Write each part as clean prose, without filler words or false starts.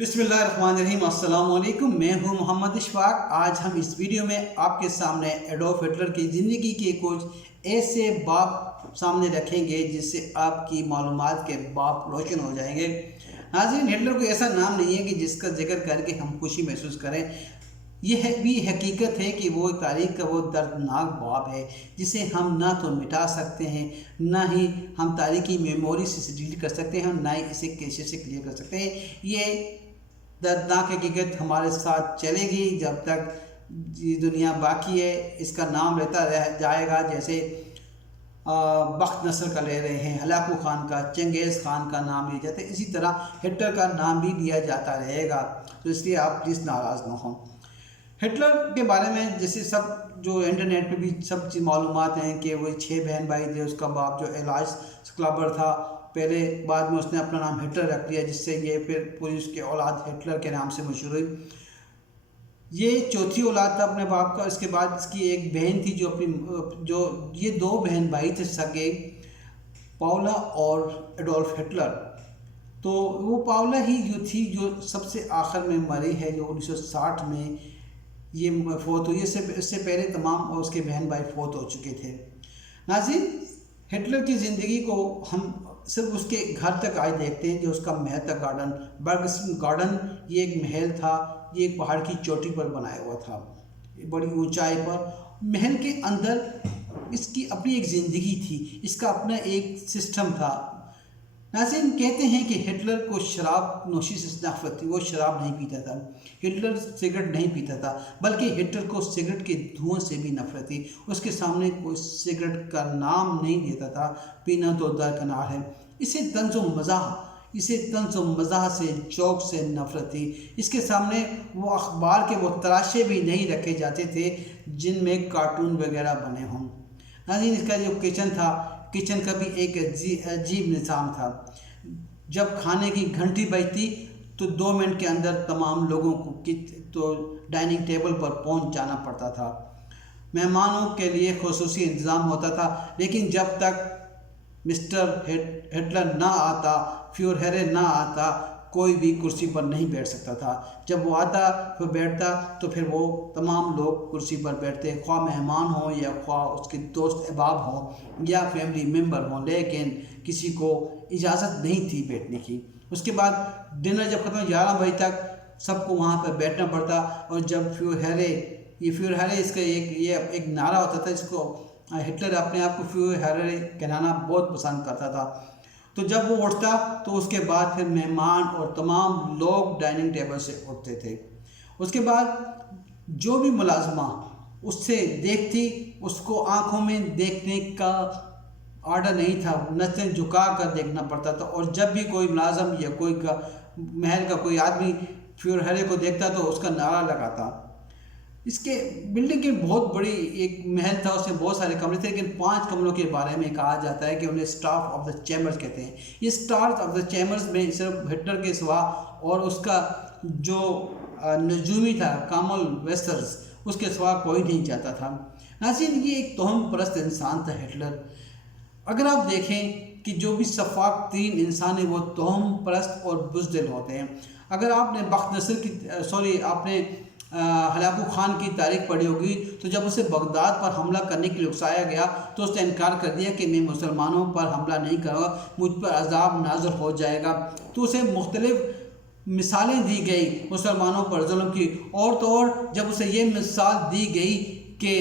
बिस्मिल्लाहिर्रहमानिर्रहीम। अस्सलाम वालेकुम। मैं हूं मोहम्मद इशफाक। आज हम इस वीडियो में आपके सामने एडोल्फ हिटलर की ज़िंदगी के कुछ ऐसे बाब सामने रखेंगे जिससे आपकी मालूमात के बाब रोशन हो जाएंगे। नाज़रीन, हिटलर कोई ऐसा नाम नहीं है कि जिसका जिक्र करके हम खुशी महसूस करें। यह भी हकीकत है कि वो तारीख़ का वो दर्दनाक बाब है जिसे हम ना तो मिटा सकते हैं, ना ही हम तारीख़ी मेमोरी से डिलीट कर सकते हैं, ना ही इसे कैसे से क्लियर कर सकते हैं। ये दर्दनाक हकीकत हमारे साथ चलेगी जब तक ये दुनिया बाकी है। इसका नाम लेता रह जाएगा, जैसे बख्त नसर का ले रहे हैं, हलाकू खान का, चंगेज़ खान का नाम लिया जाता है, इसी तरह हिटलर का नाम भी लिया जाता रहेगा। तो इसलिए आप प्लीज़ नाराज़ ना हों। हिटलर के बारे में जैसे सब जो इंटरनेट पे भी सब चीज़ मालूमात हैं कि वो 6 बहन भाई थे। उसका बाप जो एलाइस स्क्लाबर था, पहले बाद में उसने अपना नाम हिटलर रख लिया, जिससे ये फिर पूरी उसकी औलाद हिटलर के नाम से मशहूर हुई। ये चौथी औलाद था अपने बाप का। इसके बाद इसकी एक बहन थी जो ये 2 बहन भाई थे सगे, पाउला और एडोल्फ हिटलर। तो वो पाउला ही जो थी जो सबसे आखिर में मरी है, जो 1960 में ये फौत हुई। इससे पहले तमाम उसके बहन भाई फौत हो चुके थे। नाज़रीन, हिटलर की ज़िंदगी को हम सिर्फ उसके घर तक आज देखते हैं, जो उसका महल था गार्डन, बर्गसन गार्डन। ये एक महल था, ये एक पहाड़ की चोटी पर बनाया हुआ था, बड़ी ऊंचाई पर। महल के अंदर इसकी अपनी एक ज़िंदगी थी, इसका अपना एक सिस्टम था। नाज़रीन, कहते हैं कि हिटलर को शराब नोशी से नफरत थी। वो शराब नहीं पीता था, हिटलर सिगरेट नहीं पीता था, बल्कि हिटलर को सिगरेट के धुआं से भी नफरत थी। उसके सामने कोई सिगरेट का नाम नहीं लेता था, पीना तो दरकिनार है। इसे तंज़ व मज़ाह से, जोक से नफरत थी। इसके सामने वो अखबार के वो तराशे भी नहीं रखे जाते थे जिनमें कार्टून वगैरह बने हों। नाज़रीन, इसका जो किचन का भी एक अजीब निज़ाम था। जब खाने की घंटी बजती तो 2 मिनट के अंदर तमाम लोगों को तो डाइनिंग टेबल पर पहुंच जाना पड़ता था। मेहमानों के लिए खुसूसी इंतज़ाम होता था, लेकिन जब तक मिस्टर हिटलर ना आता, फ्यूहरेर ना आता, कोई भी कुर्सी पर नहीं बैठ सकता था। जब वो आता फिर बैठता तो फिर वो तमाम लोग कुर्सी पर बैठते, ख्वाह मेहमान हों या ख्वाह उसके दोस्त अहबाब हों या फैमिली मेम्बर हों, लेकिन किसी को इजाज़त नहीं थी बैठने की। उसके बाद डिनर जब ख़त्म 11 बजे तक सबको वहाँ पर बैठना पड़ता। और जब फ्यूहरेर इसका एक नारा होता था, इसको हिटलर अपने आप को फ्यूहरेर कहलाना बहुत पसंद करता था। तो जब वो उठता तो उसके बाद फिर मेहमान और तमाम लोग डाइनिंग टेबल से उठते थे। उसके बाद जो भी मुलाजमा उससे देखती, उसको आंखों में देखने का आर्डर नहीं था, नज़रें झुका कर देखना पड़ता था। और जब भी कोई मुलाजम या कोई महल का कोई आदमी फ्यूहरेर को देखता तो उसका नारा लगाता। इसके बिल्डिंग की बहुत बड़ी एक महल था, उसमें बहुत सारे कमरे थे, लेकिन 5 कमरों के बारे में कहा जाता है कि उन्हें स्टाफ ऑफ द चैम्बर्स कहते हैं। ये स्टाफ ऑफ द चैम्बर्स में सिर्फ हिटलर के सिवा और उसका जो नजूमी था कामल वेस्टर्स, उसके सिवा कोई नहीं जाता था। नाज़रीन, ये एक तोहम परस्त इंसान था हिटलर। अगर आप देखें कि जो भी शफाक तीन इंसान है वो तोहम परस्त और बुज़दिल होते हैं। अगर आपने बख्त नसर आपने हलाकू खान की तारीख पढ़ी होगी, तो जब उसे बगदाद पर हमला करने के लिए उकसाया गया तो उसने इनकार कर दिया कि मैं मुसलमानों पर हमला नहीं करूँगा, मुझ पर अजाब नाज़िल हो जाएगा। तो उसे मुख्तलिफ मिसालें दी गई मुसलमानों पर जुल्म की। और तो और जब उसे ये मिसाल दी गई कि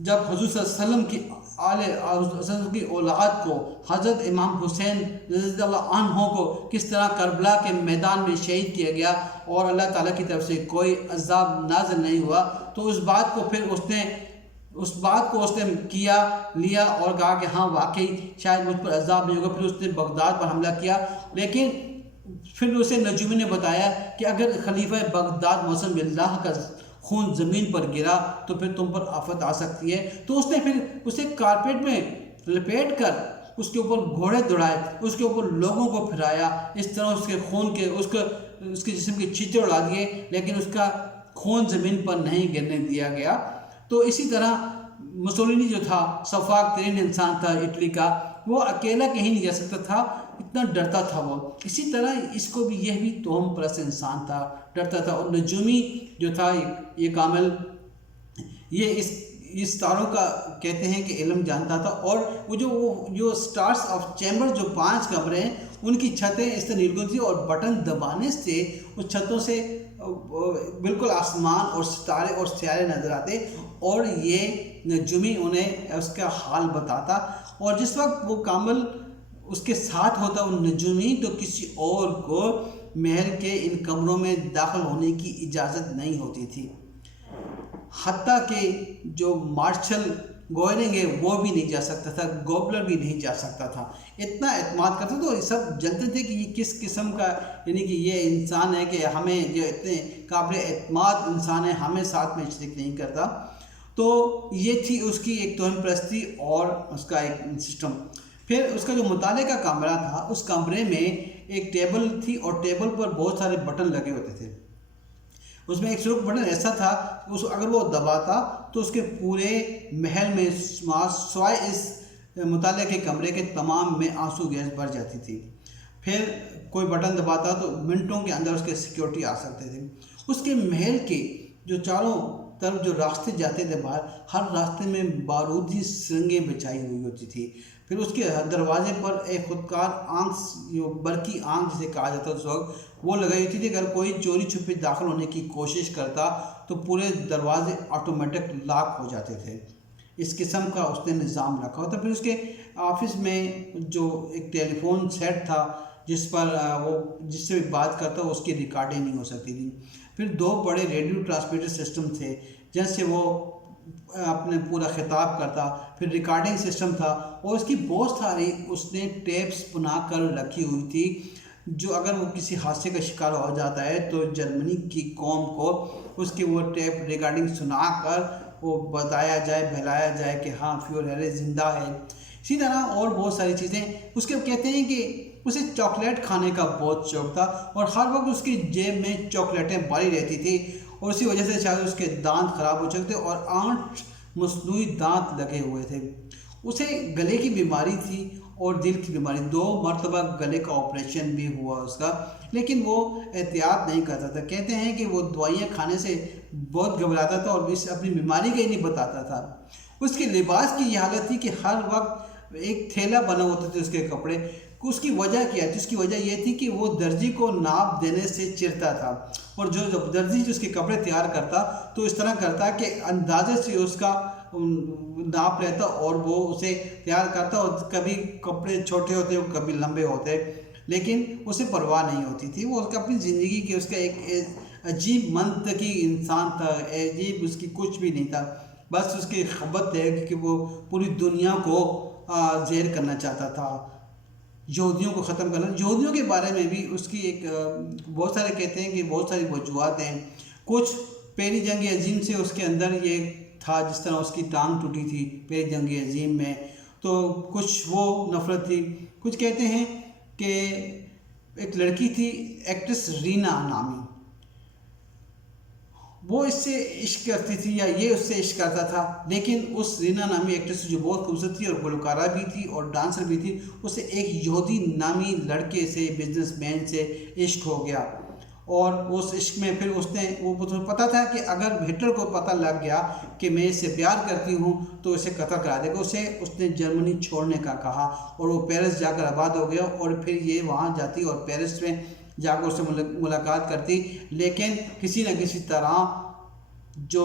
जब हुज़ूर सल्लल्लाहु अलैहि वसल्लम की औलाद को, हज़रत इमाम हुसैन रज़ियल्लाहु अन्हु को किस तरह करबला के मैदान में शहीद किया गया और अल्लाह ताला की तरफ से कोई अज़ाब नाज़िल नहीं हुआ, तो उस बात को उसने लिया और कहा कि हाँ वाकई शायद मुझ पर अज़ाब नहीं होगा। फिर उसने बगदाद पर हमला किया, लेकिन फिर उसे नजूमी ने बताया कि अगर खलीफा बगदाद मौसम बिल्लाह का खून ज़मीन पर गिरा तो फिर तुम पर आफत आ सकती है। तो उसने फिर उसे कारपेट में लपेट कर उसके ऊपर घोड़े दौड़ाए, उसके ऊपर लोगों को फिराया, इस तरह उसके खून के उसके जिस्म के छींटे उड़ा दिए, लेकिन उसका खून ज़मीन पर नहीं गिरने दिया गया। तो इसी तरह मुसोलिनी जो था, शफाक तरीन इंसान था इटली का, वो अकेला कहीं नहीं जा सकता था, इतना डरता था वो। इसी तरह इसको भी, यह भी तोहम परस्त इंसान था, डरता था। और नजूमी जो था ये कामिल, ये इस तारों का कहते हैं कि इल्म जानता था। और वो जो स्टार्स ऑफ चैम्बर, जो 5 कमरे हैं, उनकी छतें इस तरह निर्गुण थी और बटन दबाने से उस छतों से बिल्कुल आसमान और सितारे और सियारे नज़र आते, और ये नजूमी उन्हें उसका हाल बताता। और जिस वक्त वो कामिल उसके साथ होता वो नजूमी, तो किसी और को महल के इन कमरों में दाखिल होने की इजाज़त नहीं होती थी। हत्ता कि जो मार्शल गोयरिंग है वो भी नहीं जा सकता था, गोबलर भी नहीं जा सकता था। इतना एतमाद करते तो सब जानते थे कि ये किस किस्म का, यानी कि ये इंसान है कि हमें, जो इतने काबिल एतमाद इंसान है, हमें साथ में शरीक नहीं करता। तो ये थी उसकी एक तोहम परस्ती और उसका एक सिस्टम। फिर उसका जो मुताले का कमरा था, उस कमरे में एक टेबल थी और टेबल पर बहुत सारे बटन लगे होते थे। उसमें एक सुर्ख बटन ऐसा था, उस अगर वो दबाता तो उसके पूरे महल में स्वाय इस मुताले के कमरे के तमाम में आंसू गैस भर जाती थी। फिर कोई बटन दबाता तो मिनटों के अंदर उसके सिक्योरिटी आ सकते थे। उसके महल के जो चारों तरफ जो रास्ते जाते थे बाहर, हर रास्ते में बारूदी सुरंगें बिछाई हुई होती थी। फिर उसके दरवाजे पर एक खुदकार आंख, जो बरकी आंख जिसे कहा जाता उस वक्त, वो लगाई होती थी। अगर कोई चोरी छुपे दाखिल होने की कोशिश करता तो पूरे दरवाजे ऑटोमेटिक लॉक हो जाते थे। इस किस्म का उसने निज़ाम रखा होता। फिर उसके ऑफिस में जो एक टेलीफोन सेट था जिससे भी बात करता उसकी रिकॉर्डिंग नहीं हो सकती थी। फिर 2 बड़े रेडियो ट्रांसमीटर सिस्टम थे जैसे वो अपने पूरा खिताब करता। फिर रिकॉर्डिंग सिस्टम था और उसकी बहुत सारी उसने टेप्स बना कर रखी हुई थी, जो अगर वो किसी हादसे का शिकार हो जाता है तो जर्मनी की कौम को उसकी वो टेप रिकॉर्डिंग सुना कर वो बताया जाए, बहलाया जाए कि हाँ फ्यूर हैरे ज़िंदा है। इसी तरह और बहुत सारी चीज़ें। उसके कहते हैं कि उसे चॉकलेट खाने का बहुत शौक़ था और हर वक्त उसकी जेब में चॉकलेटें भरी रहती थी, और उसी वजह से शायद उसके दांत ख़राब हो चुके थे और 8 मसनूई दांत लगे हुए थे। उसे गले की बीमारी थी और दिल की बीमारी, 2 मरतबा गले का ऑपरेशन भी हुआ उसका, लेकिन वो एहतियात नहीं करता था। कहते हैं कि वो दवाइयाँ खाने से बहुत घबराता था और अपनी बीमारी का ही नहीं बताता था। उसके लिबास की ये हालत थी कि हर वक्त एक थैला बना होता था उसके कपड़े। उसकी वजह क्या थी? उसकी वजह ये थी कि वो दर्जी को नाप देने से चिढ़ता था, और जो दर्जी उसके कपड़े तैयार करता तो इस तरह करता कि अंदाजे से उसका नाप लेता और वो उसे तैयार करता, और कभी कपड़े छोटे होते कभी लंबे होते, लेकिन उसे परवाह नहीं होती थी। वो उसका अपनी ज़िंदगी के उसका एक अजीब मंतकी इंसान था, अजीब उसकी कुछ भी नहीं था, बस उसकी खबत है कि वो पूरी दुनिया को ज़ेर करना चाहता था, यहूदियों को ख़त्म करना। यहूदियों के बारे में भी उसकी एक बहुत सारे कहते हैं कि बहुत सारी वजूहत हैं। कुछ पहली जंग अजीम से उसके अंदर ये था, जिस तरह उसकी टांग टूटी थी पहली जंग अजीम में, तो कुछ वो नफ़रत थी। कुछ कहते हैं कि एक लड़की थी एक्ट्रेस रीना नामी, वो इससे इश्क करती थी या ये उससे इश्क करता था, लेकिन उस रीना नामी एक्ट्रेस जो बहुत खूबसूरत थी और गुलकारा भी थी और डांसर भी थी, उसे एक यहूदी नामी लड़के से, बिजनेसमैन से इश्क हो गया। और उस इश्क में फिर वो पता था कि अगर हिटलर को पता लग गया कि मैं इससे प्यार करती हूँ तो इसे कत्ल करा देगा। उसने जर्मनी छोड़ने का कहा और वो पेरिस जाकर आबाद हो गया, और फिर ये वहाँ जाती और पेरिस में जाकर उससे मुलाकात करती, लेकिन किसी न किसी तरह जो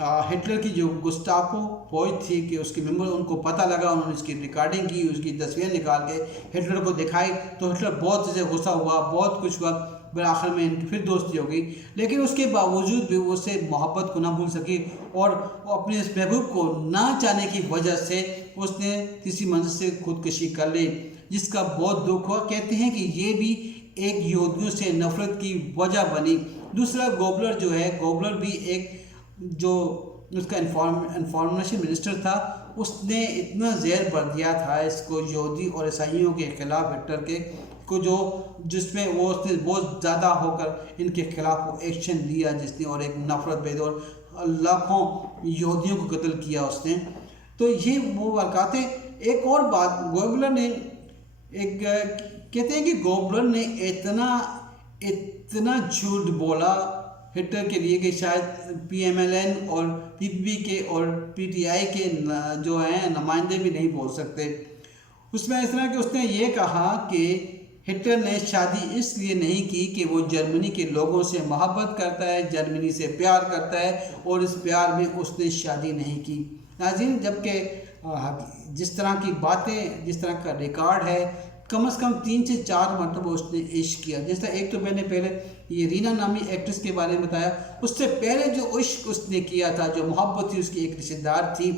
हिटलर की जो गुस्ताफो फौज थी कि उसके मेंबर, उनको पता लगा, उन्होंने इसकी रिकॉर्डिंग की, उसकी तस्वीरें निकाल के हिटलर को दिखाई, तो हिटलर बहुत से गुस्सा हुआ, बहुत कुछ हुआ, फिर आखिर में इनकी फिर दोस्ती हो गई। लेकिन उसके बावजूद भी वो उससे मोहब्बत को ना भूल सकी, और वो अपने इस महबूब को ना चाहने की वजह से उसने किसी मंजिल से खुदकशी कर ली, जिसका बहुत दुख हुआ। कहते हैं कि ये भी एक यहूदियों से नफ़रत की वजह बनी। दूसरा गोबलर जो है, गोबलर भी एक जो उसका इंफॉर्मेशन मिनिस्टर था, उसने इतना ज़हर भर दिया था इसको यहूदी और ईसाइयों के ख़िलाफ़ हिटलर के को, जिसमें वो उसने बहुत ज़्यादा होकर इनके ख़िलाफ़ वो एक्शन लिया जिसने, और एक नफ़रत पैदा और लाखों यहूदियों को कत्ल किया उसने। तो ये वो वाक़ातें। एक और बात, गोबलर ने एक कहते हैं कि गोबलर ने इतना झूठ बोला हिटलर के लिए कि शायद PMLN और PPP के और PTI के जो हैं नुमाइंदे भी नहीं बोल सकते। उसमें इस तरह कि उसने ये कहा कि हिटलर ने शादी इसलिए नहीं की कि वो जर्मनी के लोगों से मोहब्बत करता है, जर्मनी से प्यार करता है, और इस प्यार में उसने शादी नहीं की। नाज़रीन, जबकि जिस तरह की बातें, जिस तरह का रिकॉर्ड है, कम से कम 3 से 4 मरतबा उसने इश्क किया। जैसा एक तो मैंने पहले ये रीना नामी एक्ट्रेस के बारे में बताया, उससे पहले जो इश्क उसने किया था, जो मोहब्बत थी, उसकी एक रिश्तेदार थी,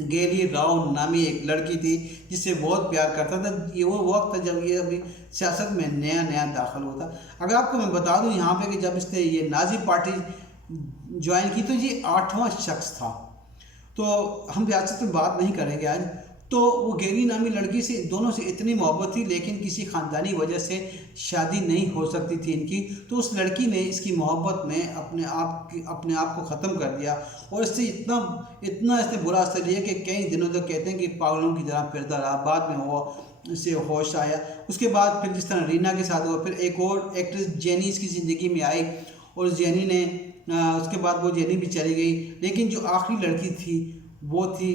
गेली राव नामी एक लड़की थी जिससे बहुत प्यार करता था। ये वो वक्त था जब ये अभी सियासत में नया नया दाखिल हुआ था। अगर आपको मैं बता दूं यहाँ पे कि जब इसने ये नाजी पार्टी ज्वाइन की तो ये 8वां शख्स था। तो हम सियासत में बात नहीं करेंगे आज। तो वो गेली नामी लड़की से, दोनों से इतनी मोहब्बत थी, लेकिन किसी ख़ानदानी वजह से शादी नहीं हो सकती थी इनकी। तो उस लड़की ने इसकी मोहब्बत में अपने आप को ख़त्म कर दिया, और इससे इतना इसने बुरा असर लिया कि कई दिनों तक कहते हैं कि पागलों की तरह फिरता रहा। बाद में वो इसे होश आया। उसके बाद फिर जिस तरह रीना के साथ हुआ, फिर एक और एक्ट्रेस जेनी इसकी ज़िंदगी में आई, और जेनी ने उसके बाद वो जेनी भी चली गई। लेकिन जो आखिरी लड़की थी वो थी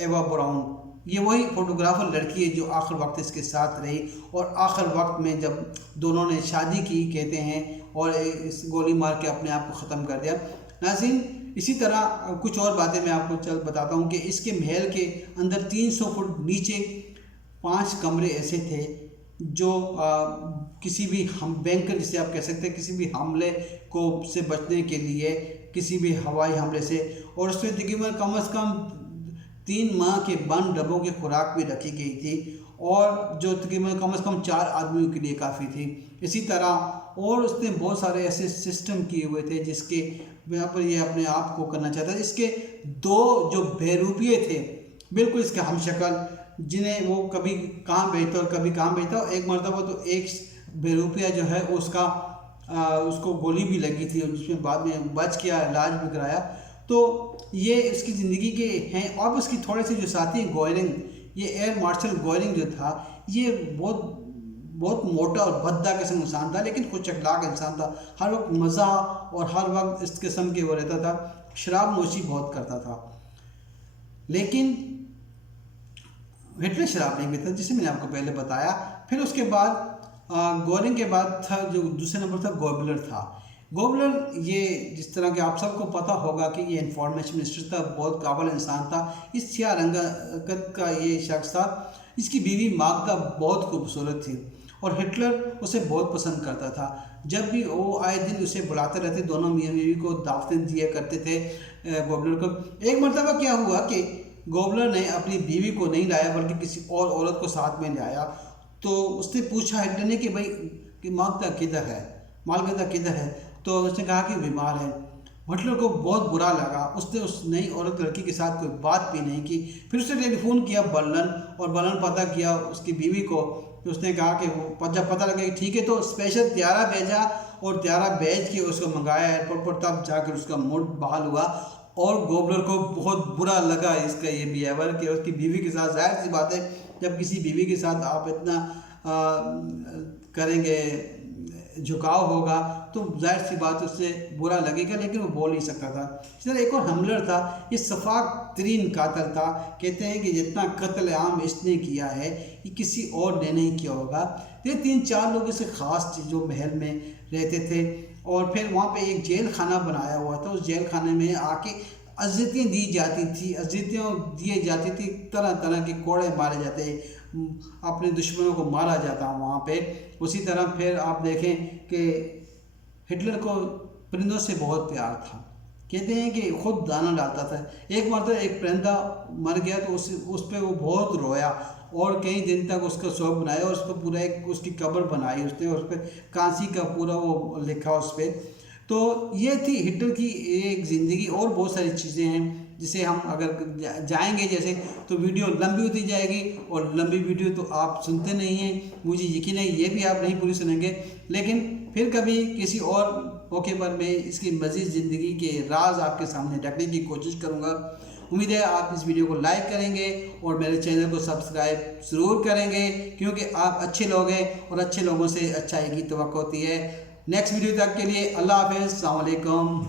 एवा ब्राउन। ये वही फोटोग्राफर लड़की है जो आखिर वक्त इसके साथ रही, और आखिर वक्त में जब दोनों ने शादी की कहते हैं, और इस गोली मार के अपने आप को ख़त्म कर दिया। नाज़रीन, इसी तरह कुछ और बातें मैं आपको चल बताता हूँ कि इसके महल के अंदर 300 फुट नीचे 5 कमरे ऐसे थे जो किसी भी बैंकर, जिसे आप कह सकते हैं, किसी भी हमले को से बचने के लिए, किसी भी हवाई हमले से, और उसमें तकरीबन कम से कम 3 माह के बंद डब्बों की खुराक भी रखी गई थी, और जो तकरीबन कम से कम 4 आदमियों के लिए काफ़ी थी। इसी तरह और उसने बहुत सारे ऐसे सिस्टम किए हुए थे जिसके यहाँ पर ये अपने आप को करना चाहता था। इसके 2 जो बहरूपिये थे बिल्कुल इसके हमशक्ल, जिन्हें वो कभी कहाँ भेजता और कभी कहाँ भेजता। एक मरतबा तो एक बहरूपिया जो है उसको गोली भी लगी थी, जिसमें बाद में बच गया, इलाज भी कराया। तो ये इसकी ज़िंदगी के हैं। और उसकी थोड़े से जो साथी हैं, गोयरिंग, ये एयर मार्शल गोयरिंग जो था, ये बहुत मोटा और भद्दा किस्म इंसान था, लेकिन खुश अखलाक इंसान था। हर वक्त मज़ा और हर वक्त इस किस्म के वो रहता था। शराब नोशी बहुत करता था, लेकिन हिटलर शराब नहीं पीता, जिसे मैंने आपको पहले बताया। फिर उसके बाद गोयरिंग के बाद था जो दूसरे नंबर था, गोबलर था। गोबलर ये जिस तरह के आप सबको पता होगा कि ये इंफॉर्मेशन मिनिस्टर था, बहुत काबिल इंसान था। इस सियाह रंगत का ये शख्स था। इसकी बीवी मागदा बहुत खूबसूरत थी, और हिटलर उसे बहुत पसंद करता था। जब भी वो आए दिन उसे बुलाते रहते, दोनों मियाँ बीवी को दावतें दिया करते थे गोबलर को। एक मरतबा क्या हुआ कि गोबलर ने अपनी बीवी को नहीं लाया, बल्कि किसी और औरत को साथ में लाया। तो उसने पूछा हिटलर ने कि भाई कि मागदा किधर है, मालगदा किधर है? तो उसने कहा कि बीमार है। हिटलर को बहुत बुरा लगा। उसने उस नई औरत लड़की के साथ कोई बात भी नहीं की। फिर उसने टेलीफोन किया बर्लिन, और बर्लिन पता किया उसकी बीवी को। तो उसने कहा कि वो जब पता लगा कि ठीक है, तो स्पेशल त्यारा भेजा, और त्यारा भेज के उसको मंगाया एयरपोर्ट पर। तब जाकर उसका मूड बहाल हुआ, और गोबलर को बहुत बुरा लगा इसका ये बिहेवियर कि उसकी बीवी के साथ। जाहिर सी बात है, जब किसी बीवी के साथ आप इतना करेंगे, झुकाव होगा, तो जाहिर सी बात उससे बुरा लगेगा, लेकिन वो बोल नहीं सकता था। इस तरह एक और हमलर था, ये सफाक तरीन कातिल था। कहते हैं कि जितना कत्ल आम इसने किया है, ये किसी और ने नहीं किया होगा। ये 3-4 लोग इसे ख़ास जो महल में रहते थे, और फिर वहाँ पे एक जेल खाना बनाया हुआ था। उस जेल खाने में आके अज़ियतें दी जाती थी, अज़ियतें दिए जाती थी, तरह तरह के कोड़े मारे जाते, अपने दुश्मनों को मारा जाता वहाँ पे। उसी तरह फिर आप देखें कि हिटलर को परिंदों से बहुत प्यार था। कहते हैं कि खुद दाना डालता था। एक मरतबा एक परिंदा मर गया तो उस पर वो बहुत रोया, और कई दिन तक उसका शौक बनाया, और उस पर पूरा एक उसकी कब्र बनाई उसने, और उस पर कांसी का पूरा वो लिखा उस पर। तो ये थी हिटलर की एक ज़िंदगी। और बहुत सारी चीज़ें हैं जिसे हम अगर जाएंगे जैसे, तो वीडियो लंबी होती जाएगी, और लंबी वीडियो तो आप सुनते नहीं हैं, मुझे यकीन है ये भी आप नहीं पूरी सुनेंगे। लेकिन फिर कभी किसी और मौके पर मैं इसकी मज़ीद ज़िंदगी के राज आपके सामने रखने की कोशिश करूँगा। उम्मीद है आप इस वीडियो को लाइक करेंगे और मेरे चैनल को सब्सक्राइब ज़रूर करेंगे, क्योंकि आप अच्छे लोग हैं और अच्छे लोगों से अच्छाई की तवक्को होती है। नेक्स्ट वीडियो तक के लिए अल्लाह हाफ़िज़, अस्सलाम वालेकुम।